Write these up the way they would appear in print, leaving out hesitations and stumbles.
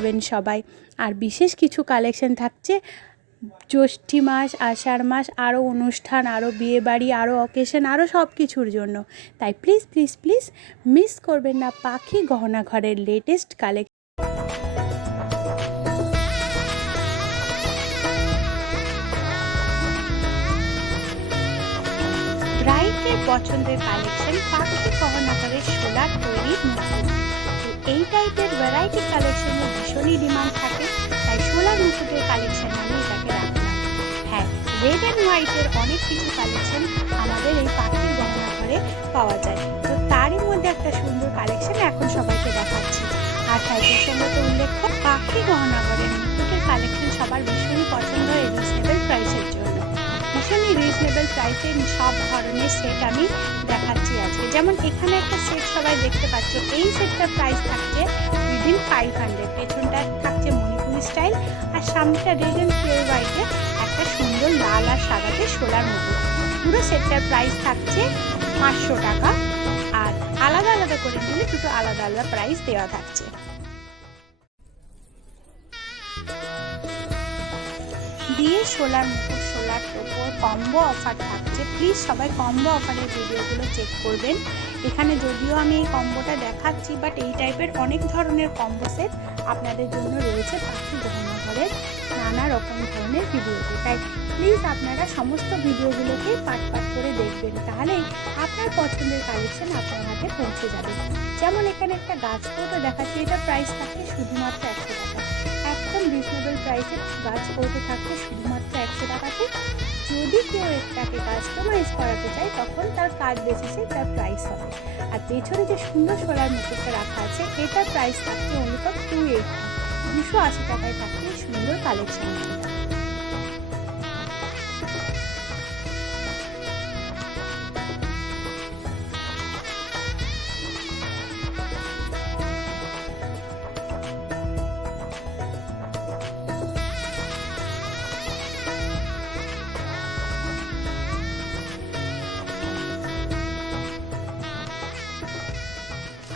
পাবেন সবাই। আর বিশেষ কিছু কালেকশন থাকছে জ্যৈষ্ঠী মাস, আষাঢ় মাস, আরও অনুষ্ঠান, আরও বিয়েবাড়ি, আরও অকেশন, আরও সব কিছুর জন্য। তাই প্লিজ প্লিজ প্লিজ মিস করবেন না পাখি গহনা ঘরের লেটেস্ট কালেকশন। ব্রাইডের পছন্দের কালেকশন পাখি গহনা ঘরের সোলার তৈরি মুকুট। তো এই টাইপের ভ্যারাইটি কালেকশনের ভীষণই ডিমান্ড থাকে, তাই সোলার মুকুটের কালেকশন আমি এটাকে রাখলাম। হ্যাঁ, রেড অ্যান্ড হোয়াইটের অনেক কিছু কালেকশন আমাদের এই পাখির গহনা ঘরে পাওয়া যায়। তো তারই মধ্যে একটা সুন্দর কালেকশন এখন সবাইকে দেখাচ্ছি। আর টাইপের সঙ্গে তো উল্লেখ্য, পাখি গহনা ঘরের মুকুটের কালেকশন সবার ভীষণই পছন্দ হয় রিজনেবল প্রাইসের জন্য। ভীষণই রিজনেবল প্রাইসের সব ধরনের সেট আমি দেখাচ্ছি আজকে। যেমন এখানে একটা সেট সবাই দেখতে পাচ্ছ, এই সেটটার প্রাইস থাকছে উইদিন 500। পেছনটা থাকছে মণিপুরি স্টাইল, আর সামনেটা রেড অ্যান্ড পিওর হোয়াইটে একটা সুন্দর লাল আর সাদাতে সোলার মুকুট। পুরো সেটটার প্রাইস থাকছে 500 টাকা, আর আলাদা আলাদা করে নিলে দুটো আলাদা আলাদা প্রাইস দেওয়া থাকছে। বিয়ে সোলার মুকুট, সোলার টোপর কম্বো অফার থাকছে। প্লিজ সবাই কম্বো অফারের ভিডিওগুলো চেক করবেন। এখানে যদিও আমি এই কম্বোটা দেখাচ্ছি, বাট এই টাইপের অনেক ধরনের কম্বো সেট আপনাদের জন্য রয়েছে পাখি গহনা ঘরের নানা রকম ধরনের ভিডিওতে। তাই প্লিজ আপনারা সমস্ত ভিডিওগুলোকে পার্ট পার্ট করে দেখবেন, তাহলেই আপনার পছন্দের কালেকশন আপনার হাতে পৌঁছে যাবে। যেমন এখানে একটা গাছ কৌটো দেখাচ্ছি, এটা প্রাইস থাকে শুধুমাত্র 100 টাকা। একদম রিজনেবল প্রাইসে গাছ কৌটো থাকছে শুধুমাত্র 100 টাকাতে। যদি কেউ এটাকে কাস্টমাইজ করাতে চায় তখন তার কাজ বেসিসে তার প্রাইস হবে। আর পেছনে যে সুন্দর সোলার মুকুটটা রাখা আছে, এটার প্রাইস থাকছে অনলি ফর 280 টাকায় থাকছে সুন্দর কালেকশন।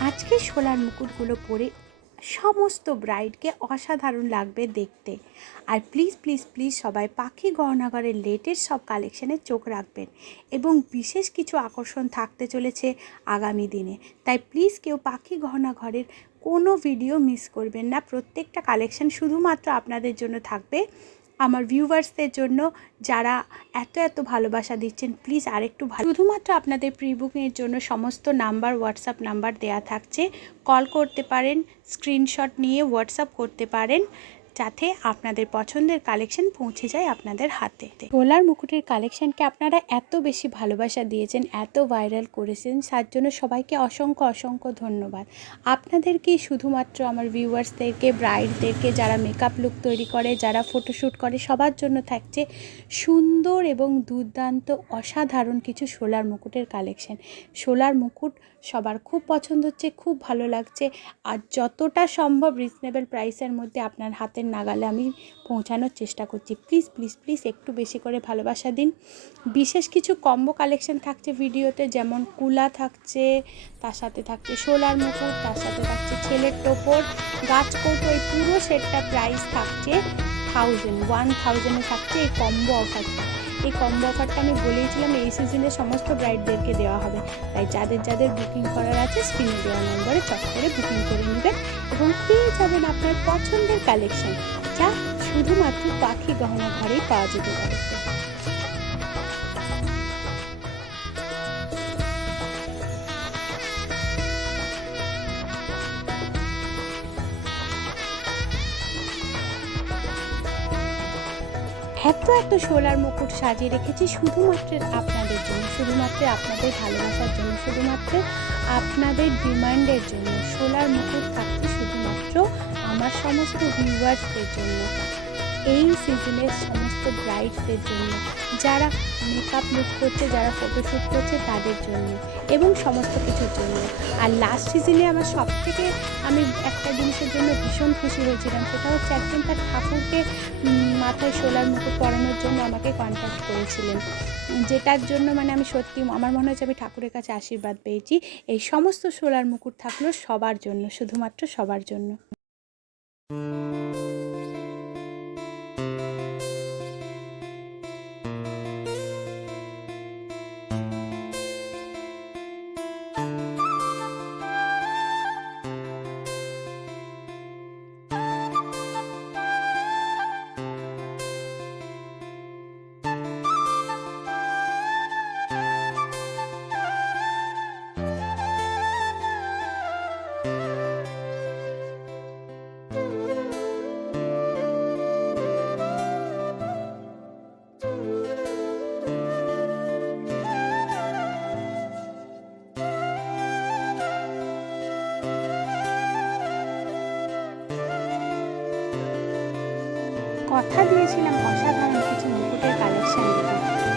আজকে সোলার মুকুটগুলো পরে সমস্ত ব্রাইডকে অসাধারণ লাগবে দেখতে। আর প্লিজ প্লিজ প্লিজ সবাই পাখি গহনাঘরের লেটেস্ট সব কালেকশানে চোখ রাখবেন, এবং বিশেষ কিছু আকর্ষণ থাকতে চলেছে আগামী দিনে। তাই প্লিজ কেউ পাখি গহনাঘরের কোনো ভিডিও মিস করবেন না। প্রত্যেকটা কালেকশান শুধুমাত্র আপনাদের জন্য থাকবে, আমার ভিউয়ার্সদের জন্য যারা এত এত ভালোবাসা দিচ্ছেন। প্লিজ আরেকটু ভালো, শুধুমাত্র আপনাদের প্রি বুকিংয়ের জন্য সমস্ত নাম্বার, হোয়াটসঅ্যাপ নাম্বার দেয়া থাকছে। কল করতে পারেন, স্ক্রিনশট নিয়ে হোয়াটসঅ্যাপ করতে পারেন, যাতে আপনাদের পছন্দের কালেকশন পৌঁছে যায় আপনাদের হাতে। সোলার মুকুটের কালেকশনকে আপনারা এত বেশি ভালোবাসা দিয়েছেন, এত ভাইরাল করেছেন, তার জন্য সবাইকে অসংখ্য অসংখ্য ধন্যবাদ। আপনাদেরকেই শুধুমাত্র আমার ভিউয়ার্সদেরকে, ব্রাইডদেরকে, যারা মেকআপ লুক তৈরি করে, যারা ফটোশ্যুট করে, সবার জন্য থাকছে সুন্দর এবং দুর্দান্ত অসাধারণ কিছু সোলার মুকুটের কালেকশন। সোলার মুকুট সবার খুব পছন্দ হচ্ছে, খুব ভালো লাগছে। আর যতটা সম্ভব রিজনেবল প্রাইসের মধ্যে আপনার হাতের নাগালে আমি পৌঁছানোর চেষ্টা করছি। প্লিজ প্লিজ প্লিজ একটু বেশি করে ভালোবাসা দিন। বিশেষ কিছু কম্বো কালেকশন থাকছে ভিডিওতে, যেমন কুলা থাকছে, তার সাথে থাকছে সোলার মুকুট, তার সাথে থাকছে ছেলের টোপর, গাছ কৌটো। এই পুরো সেটটা প্রাইস থাকছে 1000 থাকছে এই কম্বো অফারটা। এই কম্বো অফারটা আমি বলেইছিলাম এই সিজনে সমস্ত ব্রাইডদেরকে দেওয়া হবে। তাই যাদের যাদের বুকিং করার আছে স্ক্রিনে দেওয়া নম্বরে চট করে বুকিং করে নেবেন, এবং পেয়ে যাবেন আপনার পছন্দের কালেকশন, যা শুধুমাত্র পাখি গহনা ঘরেই পাওয়া যেতে পারে। এত এত সোলার মুকুট সাজিয়ে রেখেছি শুধুমাত্র আপনাদের জন্য, শুধুমাত্র আপনাদের ভালোবাসার জন্য, শুধুমাত্র আপনাদের ডিমান্ডের জন্য। সোলার মুকুট থাকছে শুধুমাত্র আমার সমস্ত ভিউয়ার্সদের জন্য, এই সিজনের সমস্ত ব্রাইডসদের জন্য, যারা মেকআপ লুক করছে, যারা ফটোশ্যুট করছে তাদের জন্য, এবং সমস্ত কিছুর জন্য। আর লাস্ট সিজনে আমার সবথেকে আমি একটা জিনিসের জন্য ভীষণ খুশি হয়েছিলাম, সেটা হচ্ছে একজন তার ঠাকুরকে মাথায় সোলার মুকুট পরানোর জন্য আমাকে কন্ট্যাক্ট করেছিলেন, যেটার জন্য মানে আমি সত্যি আমার মনে হচ্ছে আমি ঠাকুরের কাছে আশীর্বাদ পেয়েছি। এই সমস্ত সোলার মুকুট থাকলো সবার জন্য, শুধুমাত্র সবার জন্য। কথা দিয়েছিলাম অসাধারণ কিছু মুকুটের কালেকশন দেব।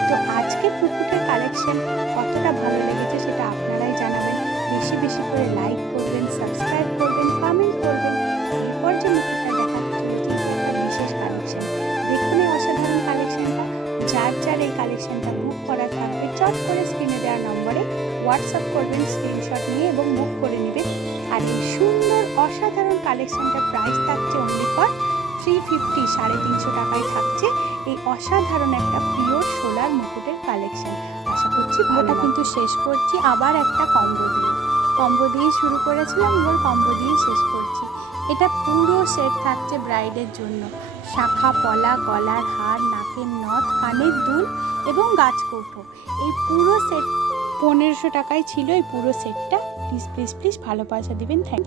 তো আজকে মুকুটের কালেকশন কতটা ভালো লেগেছে সেটা আপনারাই জানাবেন। বেশি বেশি করে লাইক করবেন, সাবস্ক্রাইব করবেন, কমেন্ট করবেন। এরপর যে মুকুটটা দেখাতে চলেছে একটা বিশেষ কালেকশন, দেখুন এই অসাধারণ কালেকশনটা। যার এই কালেকশনটা বুক করা থাকবে চট করে স্ক্রিনে দেওয়া নম্বরে হোয়াটসঅ্যাপ করবেন, স্ক্রিনশট নিয়ে এবং বুক করে নেবেন। আর এই সুন্দর অসাধারণ কালেকশনটার প্রাইস থাকছে অনলি ফর 350, 350 টাকায় থাকছে এই অসাধারণ একটা পিওর সোলার মুকুটের কালেকশন। আশা করছি ভালোটা কিন্তু শেষ করছি আবার একটা কম্বো দিয়ে শুরু করেছিলাম, এবার কম্বো দিয়েই শেষ করছি। এটা পুরো সেট থাকছে ব্রাইডের জন্য, শাখা পলা, গলার হার, নাকের নথ, কানের দুল এবং গাছকৌটো। এই পুরো সেট 1500 টাকায় ছিল এই পুরো সেটটা। প্লিজ প্লিজ প্লিজ ভালো পয়সা দিবেন। থ্যাংক